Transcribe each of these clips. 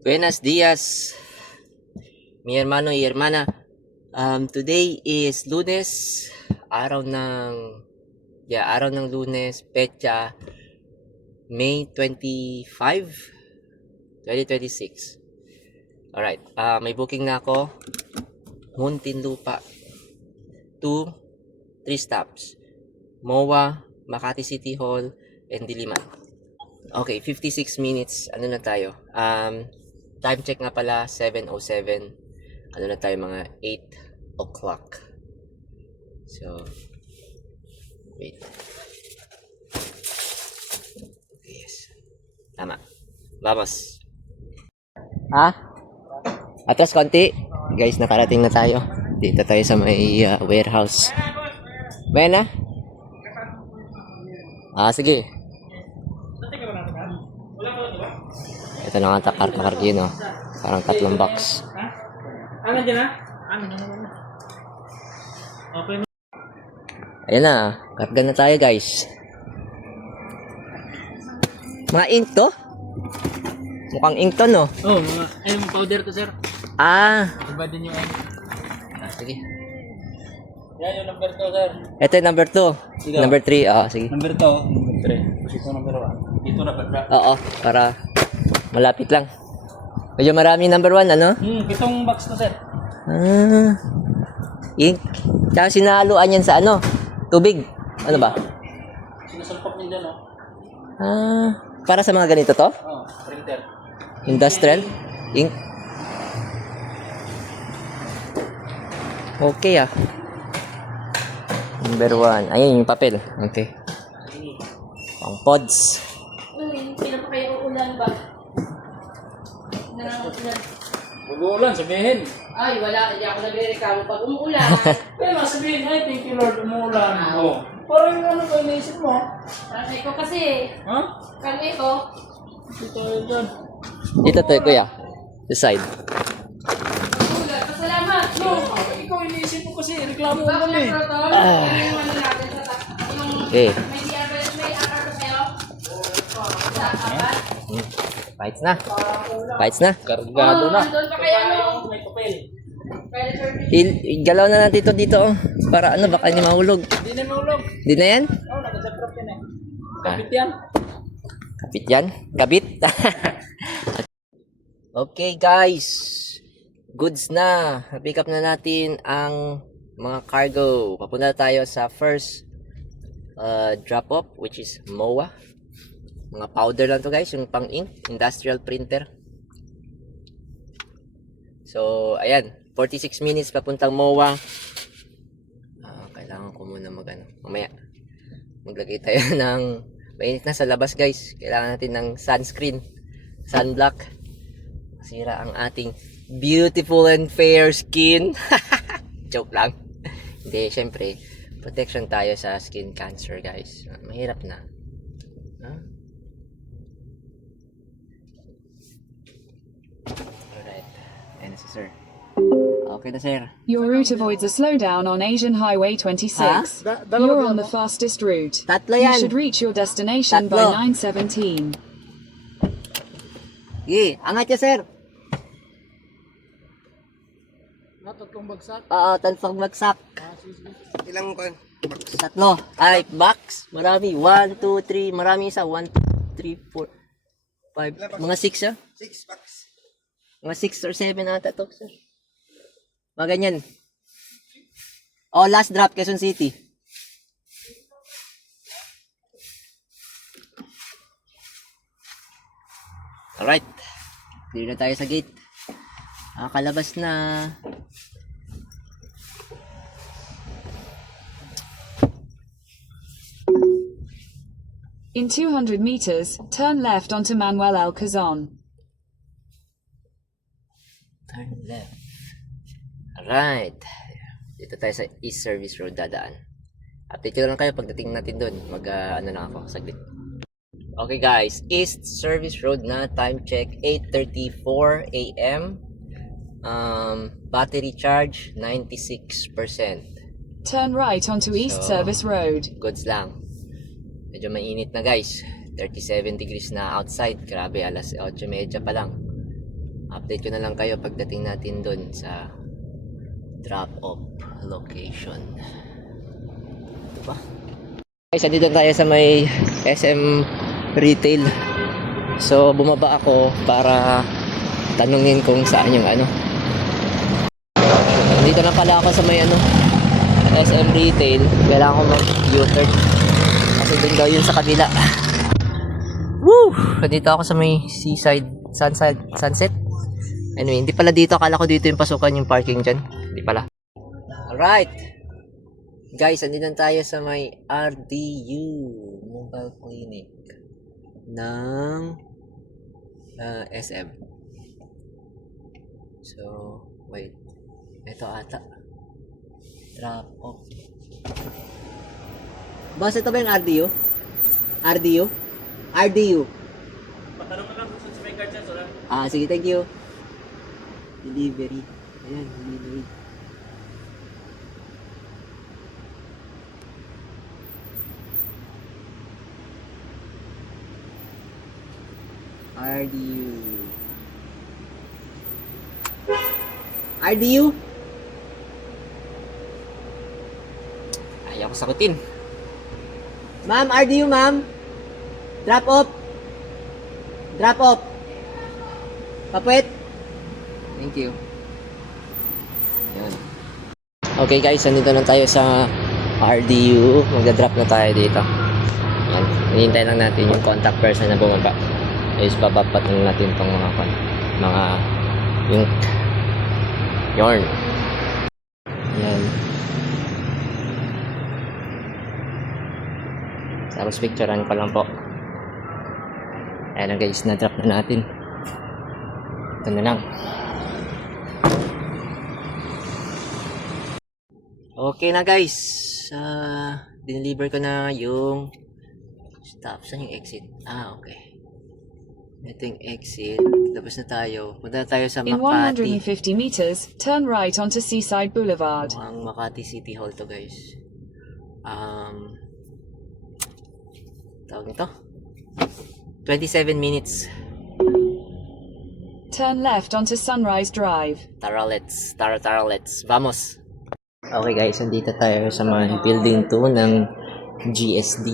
Buenos días, mi hermano y hermana. Today is Lunes, araw ng Lunes, petsa May 25, 2026. Alright, may booking na ako. Muntinlupa, 3 stops. MOA, Makati City Hall, and Diliman. Okay, 56 minutes. Ano na tayo? Time check nga pala, 7:07. Ano na tayo, mga 8 o'clock. So, wait. Yes. Tama. Vamos. Atras konti. Guys, nakarating na tayo. Dito tayo sa may warehouse. Buena? Sige. Ito na nga takar-takar yun, oh. Parang 3 box. Ano dyan na? Okay. Ayan na, karga na tayo, guys. Mga ink to? Mukhang ink to, no? Mga M powder to, sir. Iba din yung M. Sige. Yan yung number 2, sir. Ito yung number 2. Sige. Number 3, sige. Number 2, number 3. Kasi ito number 1. Dito na ba? Oo, para malapit lang. Medyo marami number 1, ano? 7 box to, sir. Ink. Tsaka sinahaluan yan sa ano? Tubig. Ano ba? Sinusulpok din dyan, Para sa mga ganito to? Printer. Industrial ink. Okay, Number 1. Ayun yung papel. Okay. Pang pods. Pinapakayo ulan ba? Ulan. Mag-uulan, sabihin. Ay, wala. Hindi ako nagre-reklamo pag umuulan. Kaya sabihin, ay, thank you Lord, umuulan. Parang ano ba inisip mo? Karne ko kasi. Ha? Karne ko. Dito tayo dyan. Dito to, kuya. This side. Umuulan. Pasalamat. No. Ikaw inisip mo kasi, reklamo Bakit ulan eh. na protol? Yung ano natin sa yung Okay. may akar ko kayo? Sa apat? Bites na. Bites na. Kargado na. Doon pa kayo, no? May papel. Pwede service. Galaw na natin dito, oh. Para ano, baka hindi mahulog. Hindi na maulog. Di na yan? Nakasaprop yan eh. Kapit yan. Kapit yan? Kabit? Okay, guys. Goods na. Pick up na natin ang mga cargo. Papunta tayo sa first drop-off, which is MOA. Mga powder lang to, guys. Yung pang-ink. Industrial printer. So, ayan. 46 minutes papuntang MOA. Kailangan ko muna mamaya. Maglagay tayo ng mainit na sa labas, guys. Kailangan natin ng sunscreen. Sunblock. Masira ang ating beautiful and fair skin. Joke lang. Hindi, syempre, protection tayo sa skin cancer, guys. Mahirap na. Alright. Ayan si sir. Okay na, sir. Your route avoids a slowdown on Asian Highway 26. You're on the fastest route. Tatlo You yan. should reach your destination Tatlo. by 9:17. Sige, angat niya, sir. Tatlong bagsak. Tatlong bagsak. Ilang ko? Tatlo. Ay, box. Marami. 1, 2, 3. Marami isa. 1, 2, 3, 4, 5. Mga 6, 6 packs. Mga 6 or 7 ata to, sir. Mga ganyan. Last drop, Quezon City. Alright. Clear na tayo sa gate. Kalabas na. In 200 meters, turn left onto Manuel Alcazon. Turn left. Alright. Dito tayo sa East Service Road dadaan. Update ko lang kayo pagdating natin doon. Ano na ako, saglit. Okay guys, East Service Road na. Time check, 8:34 AM. Battery charge, 96%. Turn right onto East Service Road. Goods lang. Medyo mainit na guys. 37 degrees na outside. Grabe, alas 8:30 pa lang. Update ko na lang kayo pagdating natin dun sa drop-off location. Diba? Guys, andito tayo sa may SM Retail. So, bumaba ako para tanungin kung saan yung ano. Dito na pala ako sa may ano, SM Retail. Kailangan ko mag-U-turn. Kasi dun daw yun sa kabila. Woo! Dito ako sa may seaside, sunset. Anyway, hindi pala dito. Akala ko dito yung pasukan yung parking dyan. Hindi pala. Alright! Guys, andito na tayo sa may RDU Mobile Clinic ng SM. So, wait. Ito ata. Drop off. Boss, ito ba yung RDU? RDU? RDU. Patanong mo lang kung saan sa may card wala. Sige, thank you. Delivery. Ayan, delivery. RDU. RDU? Ayaw ko sagutin. Ma'am, RDU ma'am. Drop off. Drop off. Papuit. Thank you. Yan. Okay guys, nandito na tayo sa RDU. Magda-drop na tayo dito. Yan. Hinihintay lang natin yung contact person na bumaba. Ayos, babapat lang natin itong mga yung yarn. Yan. Tapos picturean ko lang po. Ayan na guys, na-drop na natin. Ito na lang. Okay na guys. Dineliver ko na yung stop. Saan yung exit? Okay. Ito yung exit. Tapos na tayo. Punta na tayo sa In Makati. 150 meters, turn right onto Seaside Boulevard. Ang Makati City Hall to guys. Tawag nito? 27 minutes. Turn left onto Sunrise Drive. Tara, let's. Vamos! Okay guys, nandito tayo sa mga building 2 ng GSD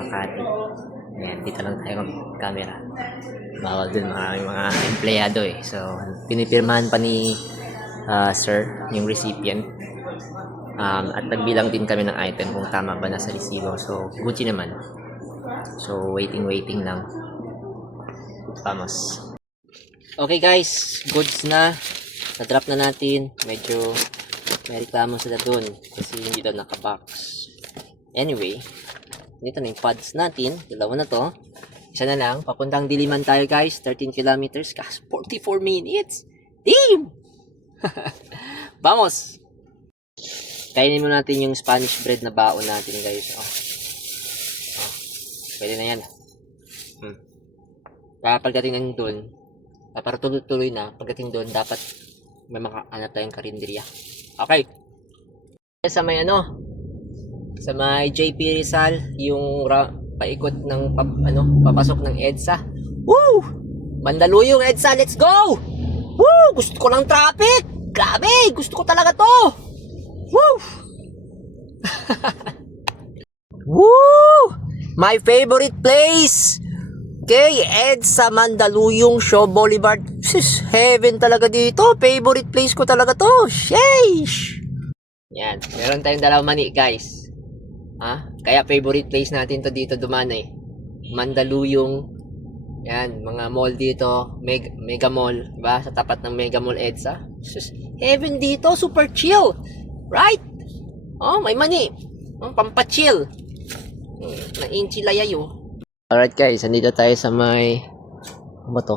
Makati. Ayan, dito lang tayo mag-camera. Bawal dun mga empleyado eh. So, pinipirmahan pa ni sir, yung recipient. At nagbilang din kami ng item kung tama ba na sa resibo. So, Gucci naman. So, waiting lang. Vamos. Okay guys, goods na. Na-drop na natin. Medyo may reklamo sila dun kasi hindi daw naka-box. Anyway, dito na yung pads natin. Dalawa na to. Isa na lang. Papuntang Diliman tayo guys. 13 kilometers. 44 minutes. Damn! Vamos! Kainin mo natin yung Spanish bread na baon natin guys. Pwede na yan. Pagdating na doon, para tuloy na, pagdating doon, dapat may makaanap tayong karinderya. Okay. Sa may sa may JP Rizal, yung paikot ng papasok ng EDSA. Woo! Mandaluyong EDSA, let's go! Woo! Gusto ko ng traffic! Grabe! Gusto ko talaga to! Woo! Woo! My favorite place! Okay, EDSA Mandaluyong Shaw Boulevard. Sis, heaven talaga dito. Favorite place ko talaga to. Sheesh! Yan, meron tayong dalawang mani guys. Kaya favorite place natin to dito dumaan eh. Mandaluyong. Yan, mga mall dito. Mega Mall. Diba? Sa tapat ng Mega Mall EDSA. Sis, heaven dito. Super chill. Right? May mani. Pampachill. Na-inchilayayo. Alright guys, andito tayo sa may ano to?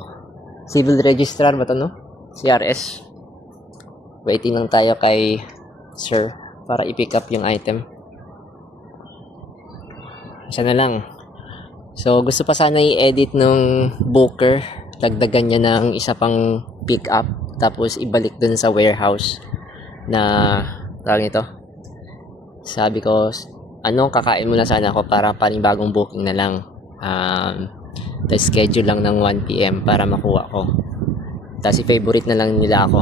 Civil Registrar ba to, no? CRS. Waiting lang tayo kay sir para i-pick up yung item. Isa na lang. So gusto pa sana i-edit nung booker. Dagdagan niya ng isa pang pick up. Tapos ibalik dun sa warehouse na tawag nito. Sabi ko, kakain muna sana ako para panibagong booking na lang. The schedule lang ng 1 PM para makuha ko. Tapos i-favorite na lang nila ako.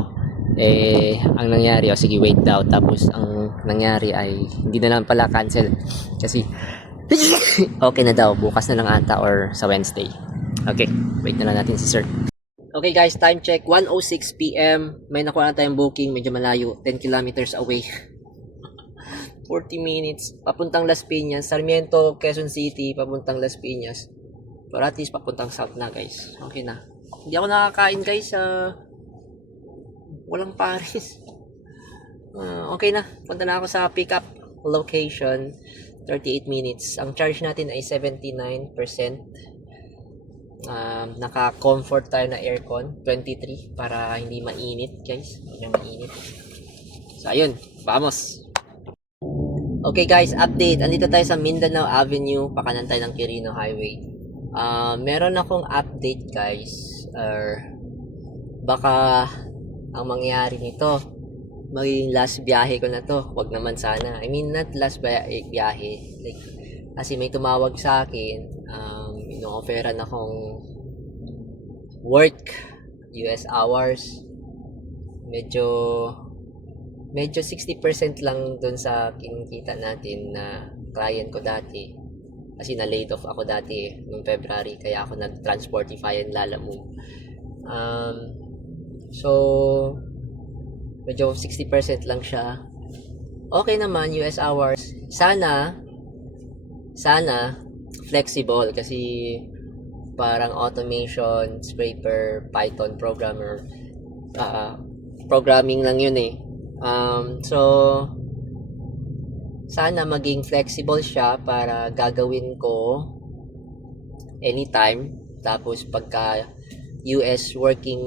Eh, ang nangyari, sige wait daw. Tapos ang nangyari ay hindi na lang pala cancel. Kasi okay na daw, bukas na lang ata or sa Wednesday. Okay, wait na lang natin si sir. Okay guys, time check, 1:06 PM. May nakuha na tayong booking, medyo malayo, 10 kilometers away. 40 minutes, papuntang Las Piñas, Sarmiento, Quezon City, papuntang Las Piñas. Pero at least papuntang south na guys. Okay na. Hindi ako nakakain guys sa walang Paris. Okay na, punta na ako sa pickup location. 38 minutes. Ang charge natin ay 79%. Naka-comfort tayo na aircon 23 para hindi mainit guys, hindi na mainit. So ayun, vamos. Okay guys, update. Andito tayo sa Mindanao Avenue, pakanan tayo ng Quirino Highway. Meron akong update guys, or baka ang mangyari nito maging last biyahe ko na to. Wag naman sana, I mean not last biyahe, like, kasi may tumawag sa akin, ino-offeran akong work US hours, medyo 60% lang dun sa kinikita natin na client ko dati, kasi na laid off ako dati noong February, kaya ako nag-Transportify and Lalamove. So medyo 60% lang siya. Okay naman, US hours. Sana flexible, kasi parang automation, scraper, Python programmer, programming lang yun eh. So sana maging flexible siya para gagawin ko anytime. Tapos pagka US working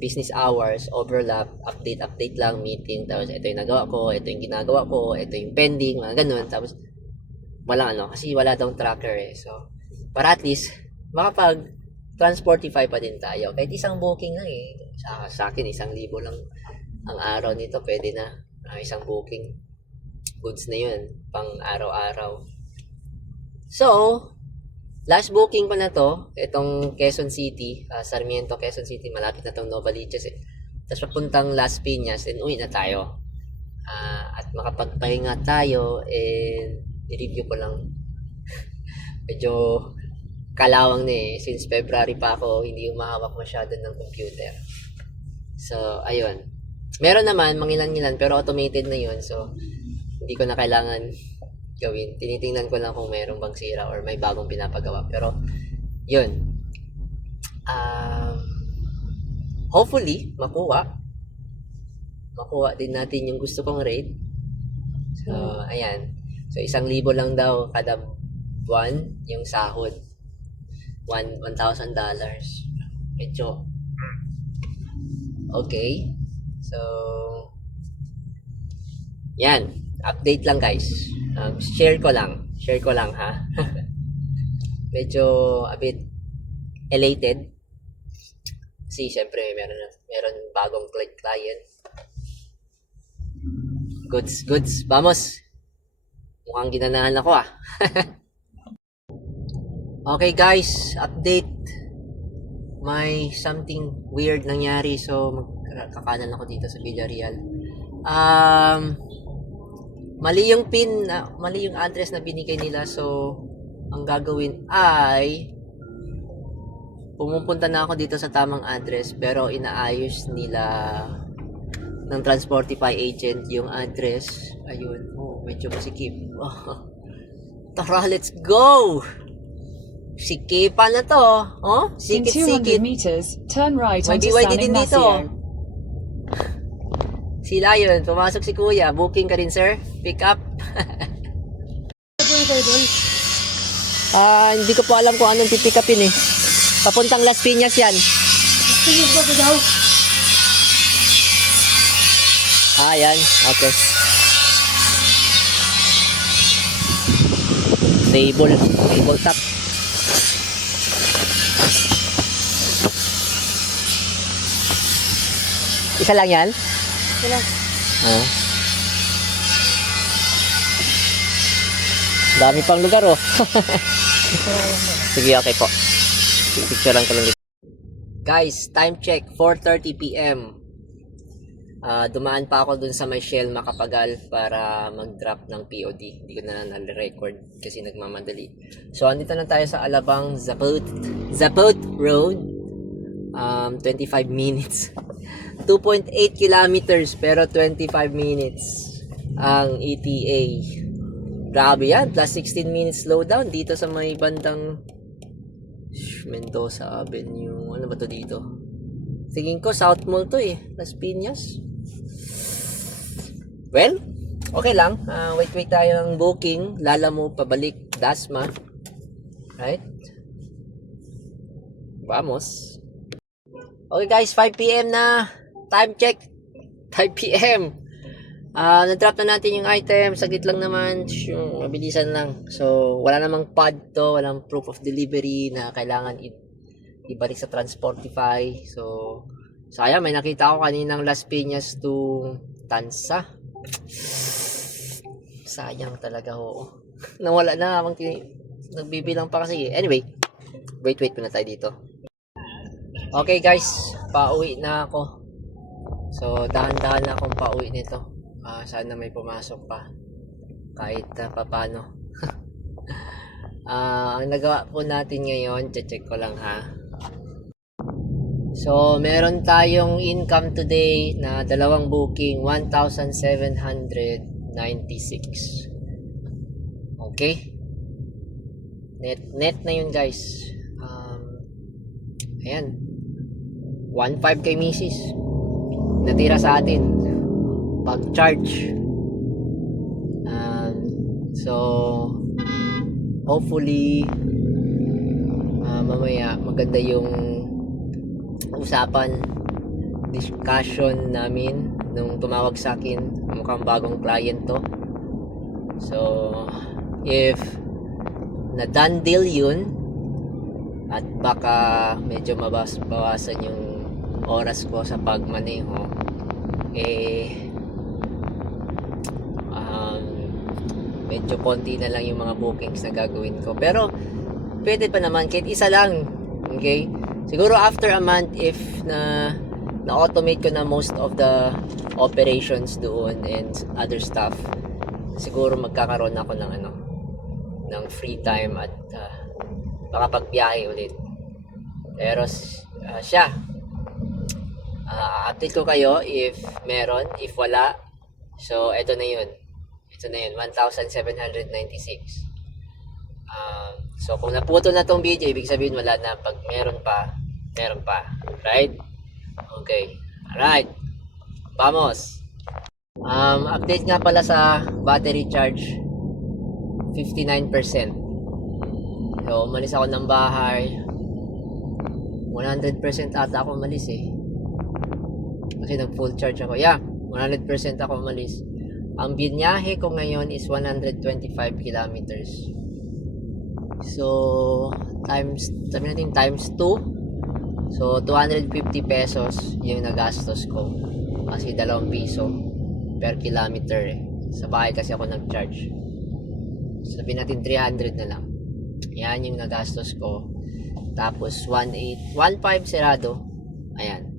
business hours overlap, update lang, meeting, tapos ito yung nagawa ko, ito yung ginagawa ko, ito yung pending, mga ganun. Tapos wala kasi wala daw tracker eh. So para at least makapag Transportify pa din tayo. Kahit isang booking lang eh. Sa akin 1,000 lang ang araw nito, pwede na. Isang booking, goods na yun pang araw-araw. So last booking ko na to, itong Quezon City, Sarmiento, Quezon City, malapit na tong Novaliches eh. Tapos papuntang Las Piñas, and uwi na tayo. At makapagpahinga tayo, and i-review ko lang. Medyo kalawang na eh, since February pa ako hindi umahawak masyado ng computer. So ayun, meron naman mangilan-ngilan pero automated na yun, so hindi ko na kailangan gawin. Tinitingnan ko lang kung mayroong bang sira or may bagong pinapagawa. Pero yun, hopefully makuha din natin yung gusto kong rate. So ayan, so 1,000 lang daw kada buwan yung sahod, $1,000. Medyo okay. So yan, update lang guys. Share ko lang ha. Medyo a bit elated kasi syempre meron bagong client. Goods, vamos. Mukhang ginanahan ako ah. Okay guys, update. May something weird nangyari, so magkakanan ako dito sa Villarreal. Mali yung pin, mali yung address na binigay nila, so ang gagawin ay pumupunta na ako dito sa tamang address, pero inaayos nila ng Transportify agent yung address. Ayun, medyo masikip. Tara, let's go! Sikipan na to. In 200 Sikit-sikit. meters, turn right May onto BYD San din dito. Ignacio. Sila yun, pumasok si kuya. Booking ka rin, sir? Pick up? Hindi ko po alam kung anong pipick upin eh. Papuntang Las Piñas yan. Yan. Okay. Table top. Isa lang yan? Isa lang. Dami pang lugar Sige, okay po. Picture lang ko lang dito. Guys, time check, 4:30 PM. Dumaan pa ako dun sa may Shell Macapagal para mag-drop ng POD. Hindi ko na record kasi nagmamadali. So, andito na tayo sa Alabang Zapot Road. 25 minutes. 2.8 kilometers pero 25 minutes ang ETA. Grabe yan. Plus 16 minutes slowdown dito sa may bandang Mendoza Avenue. Ano ba to dito? Tingin ko South Mall to eh. Las Piñas. Well, okay lang. Wait tayo ng booking. Lalamo pabalik Dasma. Right? Vamos. Okay guys, 5 PM na. Time check. 5 PM. Na-drop na natin yung item. Saglit lang naman. Yung mabilisan lang. So, wala namang pod to. Walang proof of delivery na kailangan ibalik sa Transportify. So, sayang. May nakita ko kaninang Las Piñas to Tansa. Sayang talaga ho. Nawala na. Nagbibilang pa kasi. Anyway, wait muna tayo dito. Okay guys, pauwi na ako. So, dahan-dahan na akong pauwi nito. Sana may pumasok pa. Kahit papano. Ang nagawa po natin ngayon, check ko lang ha. So, meron tayong income today na dalawang booking, 1,796. Okay? Net na yun guys. Ayan. 1.5 kay misis. Natira sa atin. Pag-charge. So, hopefully, mamaya maganda yung usapan, discussion namin nung tumawag sa akin. Mukhang bagong client to. So, if na-done deal yun, at baka medyo mabawasan yung oras ko sa pagmaneho, medyo konti na lang yung mga bookings na gagawin ko. Pero pwede pa naman kahit isa lang. Okay? Siguro after a month, if na-automate ko na most of the operations doon and other stuff, siguro magkakaroon ako ng free time at baka pagbiyahe ulit. Pero siya, update ko kayo if meron, if wala. So eto na yun, 1,796. So kung naputo na tong video, ibig sabihin wala na. Pag meron pa, right? Okay, alright, vamos. Update nga pala sa battery charge, 59%. So umalis ako ng bahay, 100% ata ako umalis eh, kasi nag full charge ako. 100% ako umalis. Ang binyahe ko ngayon is 125 kilometers. So, times 2. So, 250 pesos yung nagastos ko. Kasi 2 piso per kilometer eh. Sa bahay kasi ako nag-charge. Sabihin natin 300 na lang. Yan yung nagastos ko. Tapos 1.5 serado. Ayan.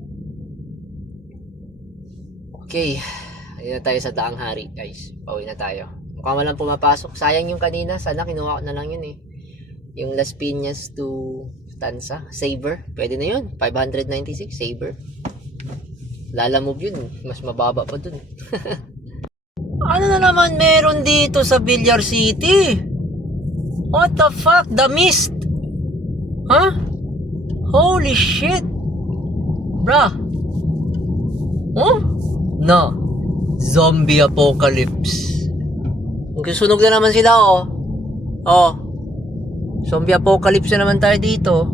Okay. Ayun na tayo sa Daang Hari, guys. Pauwi na tayo. Mukhang walang pumapasok. Sayang yung kanina. Sana kinuha ko na lang yun eh. Yung Las Piñas to Tansa. Saver. Pwede na yun. 596. Saver. Lalamove yun. Mas mababa pa dun. Ano na naman meron dito sa Villar City? What the fuck? The Mist? Huh? Holy shit. Bruh. Huh? No. Zombie apocalypse. Sunog na naman sila oh. Zombie apocalypse na naman tayo dito.